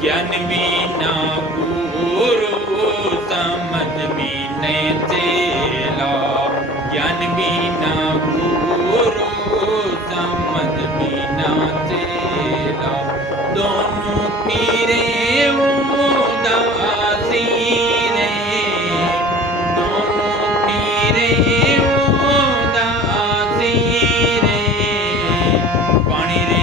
ज्ञान बिना गुरु समझ बिने चेला। ज्ञान बिना गुरु समझ बिना चेला। दोनों पीरे उदासी रे, दोनों पीरे उदासी रे। पानी रे